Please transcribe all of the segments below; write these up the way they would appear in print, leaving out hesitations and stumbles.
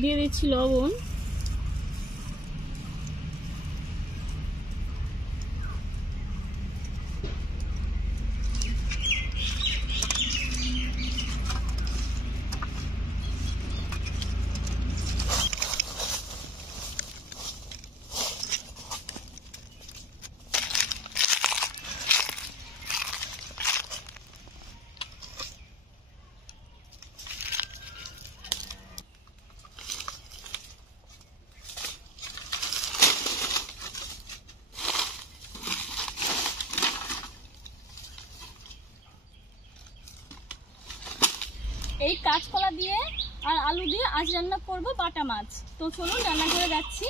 দিয়ে দিচ্ছি লবণ, এই কাঁচকলা দিয়ে আর আলু দিয়ে আজ রান্না করব বাটা মাছ। তো চলুন রান্না করে যাচ্ছি।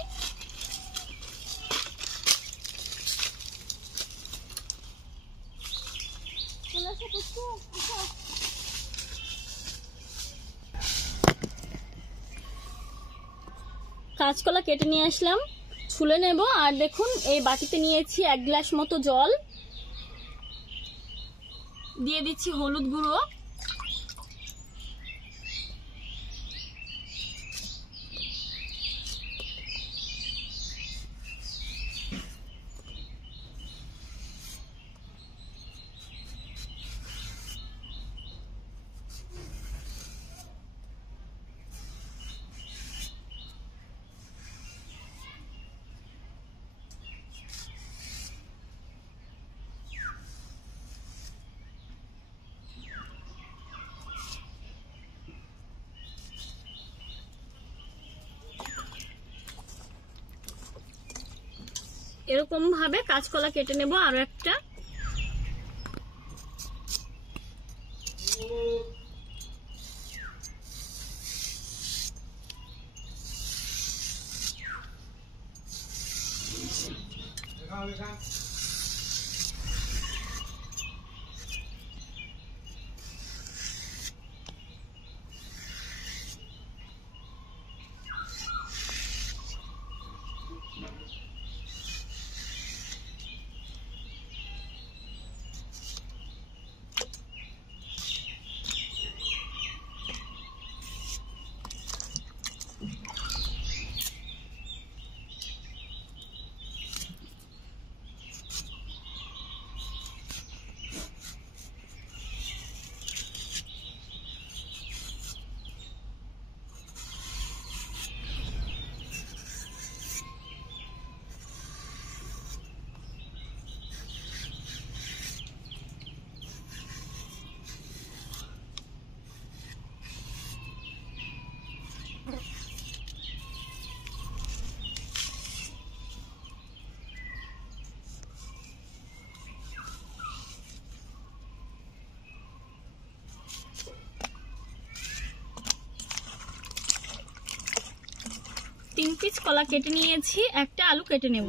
কাঁচকলা কেটে নিয়ে আসলাম, ছুলে নেব। আর দেখুন এই বাটিতে নিয়েছি 1 গ্লাস মতো জল, দিয়ে দিচ্ছি হলুদ গুঁড়ো, এরকম ভাবে কাঁচকলা কেটে নেব। আরো একটা তিন পিস কলা কেটে নিয়েছি, একটা আলু কেটে নেব।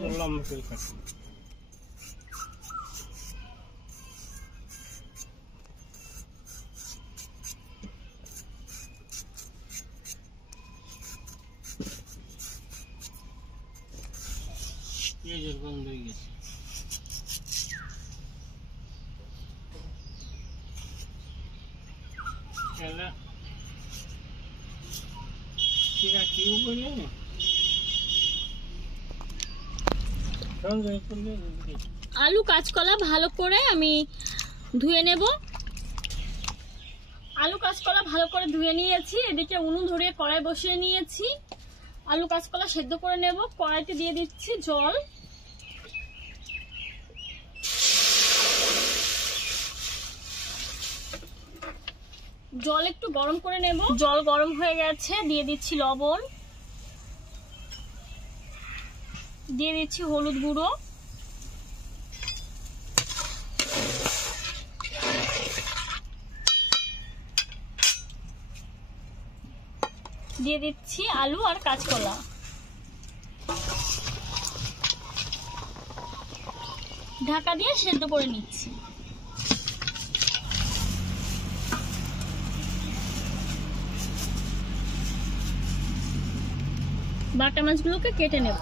আলু কাঁচকলা ভালো করে আমি ধুয়ে নেব। আলু কাঁচকলা ভালো করে ধুয়ে নিয়েছি। এদিকে উনুন ধরিয়ে কড়াই বসিয়ে নিয়েছি, আলু কাঁচকলা সেদ্ধ করে নেব। কড়াইতে দিয়ে দিচ্ছি জল, জল একটু গরম করে নেব। জল গরম হয়ে গেছে, দিয়ে দিচ্ছি লবণ, দিয়ে দিচ্ছি হলুদ গুঁড়ো, দিয়ে দিচ্ছি আলু আর কাঁচকলা। ঢাকা দিয়ে সেদ্ধ করে নিচ্ছি। বাটা মাছগুলোকে কেটে নেব।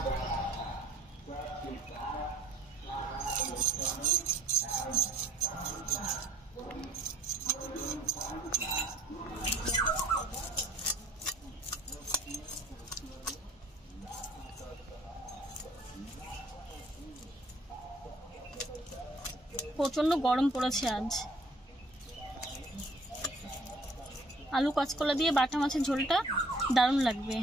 প্রচন্ড গরম পড়েছে আজ। আলু কাঁচকলা দিয়ে বাটা মাছের ঝোলটা দারুণ লাগবে।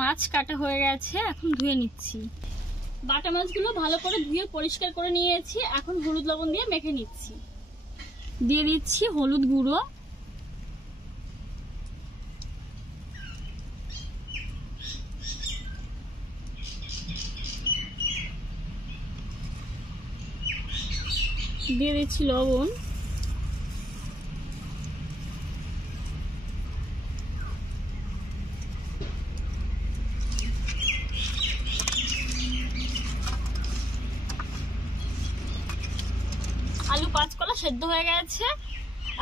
মাছ কাটা হয়ে গেছে, এখন ধুয়ে নিচ্ছি। বাটা মাছগুলো ভালো করে ধুয়ে পরিষ্কার করে নিয়েছি, এখন হলুদ লবণ দিয়ে মেখে নিচ্ছি। দিয়ে দিচ্ছি হলুদ গুঁড়ো, দিয়ে দিচ্ছি লবণ, আলু কাঁচকলা সেদ্ধ হয়ে গেছে,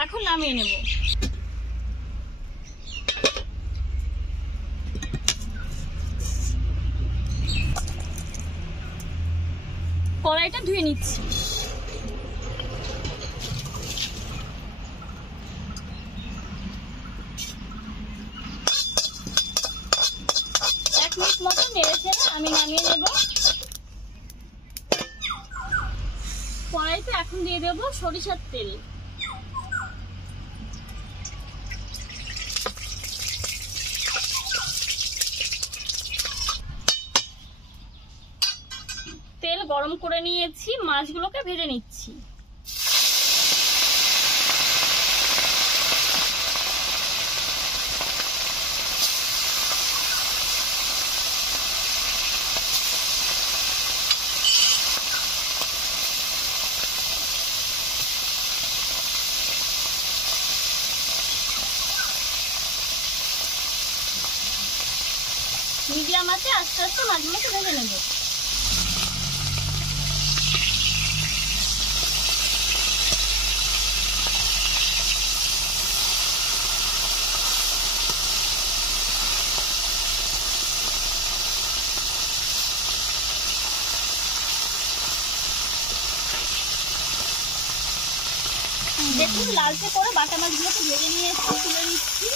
এখন নামিয়ে নেব। কড়াইটা ধুয়ে নিচ্ছি। এক মিনিট মতো নেড়েছে, আমি নামিয়ে নেব। কড়াইতে এখন দিয়ে দেব সরিষার তেল। তেল গরম করে নিয়েছি, মাছগুলোকে ভেজে নিচ্ছি। মিডিয়াম আছে আস্তে আস্তে মাছগুলোকে ভেজে নেব। দেখুন লালচে করে বাটা মাছগুলোকে ভেজে নিয়েছি, তুলে নিচ্ছি।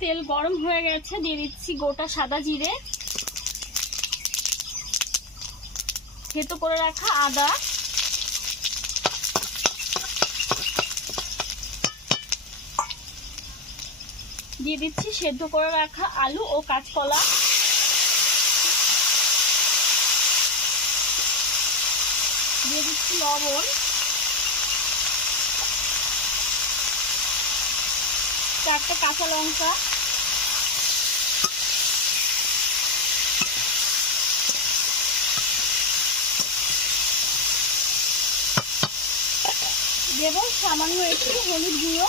তেল গরম হয়ে গেছে, দিয়ে দিচ্ছি গোটা সাদা জিরে, থেতো করে রাখা আদা, দিয়ে দিচ্ছি সেদ্ধ করে রাখা আলু ও কাঁচকলা, দিয়ে দিচ্ছি লবণ, 4টে কাঁচা লঙ্কা, দেব সামান্য একটু হলুদ গুঁড়ো,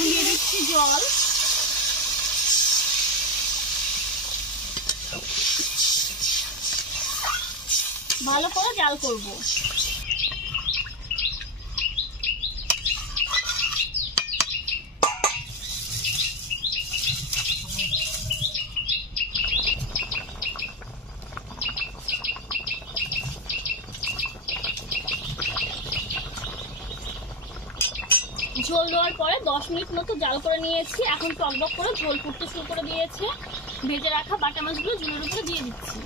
দিয়ে দিচ্ছি জল। ভালো করে জাল করব। ঝোল দেওয়ার পরে 10 মিনিট মতো জাল করে নিয়েছি। এখন টকবক করে ঝোল ফুটতে শুরু করে দিয়েছে। ভেজে রাখা বাটা মাছগুলো ঝোলের উপরে দিয়ে দিচ্ছি।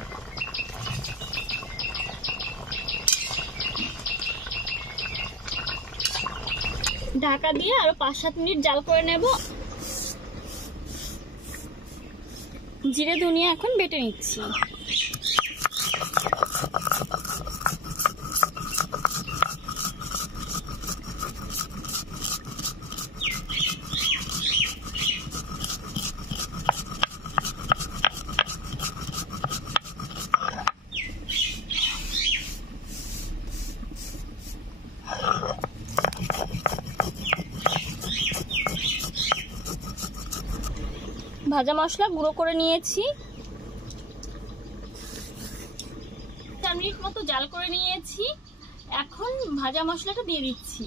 ঢাকা দিয়ে আরো 5-7 মিনিট জাল করে নেব। জিরে ধনিয়া এখন বেটে নিচ্ছি। ভাজা মশলা গুঁড়ো করে নিয়েছি। 4 মিনিট মতো জাল করে নিয়েছি। এখন ভাজা মশলাটা দিয়ে দিচ্ছি।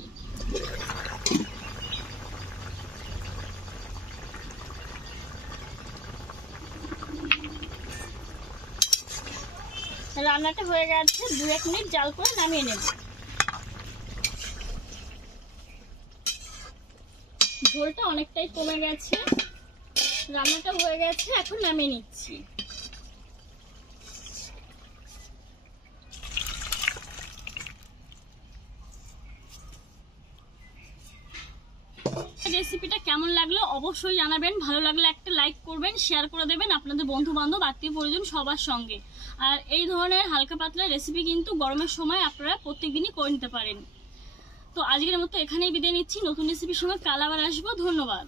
রান্নাটা হয়ে গেছে। 2-1 মিনিট জাল করে নামিয়ে নেব। ঝোলটা অনেকটাই কমে গেছে। রান্নাটা হয়ে গেছে। এখন নামিয়ে নিচ্ছি। রেসিপিটা কেমন লাগলো অবশ্যই জানাবেন। ভালো লাগলে একটা লাইক করবেন, শেয়ার করে দেবেন আপনাদের বন্ধু বান্ধব আত্মীয় পরিজন সবার সঙ্গে। আর এই ধরনের হালকা পাতলা রেসিপি কিন্তু গরমের সময় আপনারা প্রত্যেকদিনই করে নিতে পারেন। তো আজকের মতো এখানেই বিদায় নিচ্ছি। নতুন রেসিপির সময় কাল আবার আসবো। ধন্যবাদ।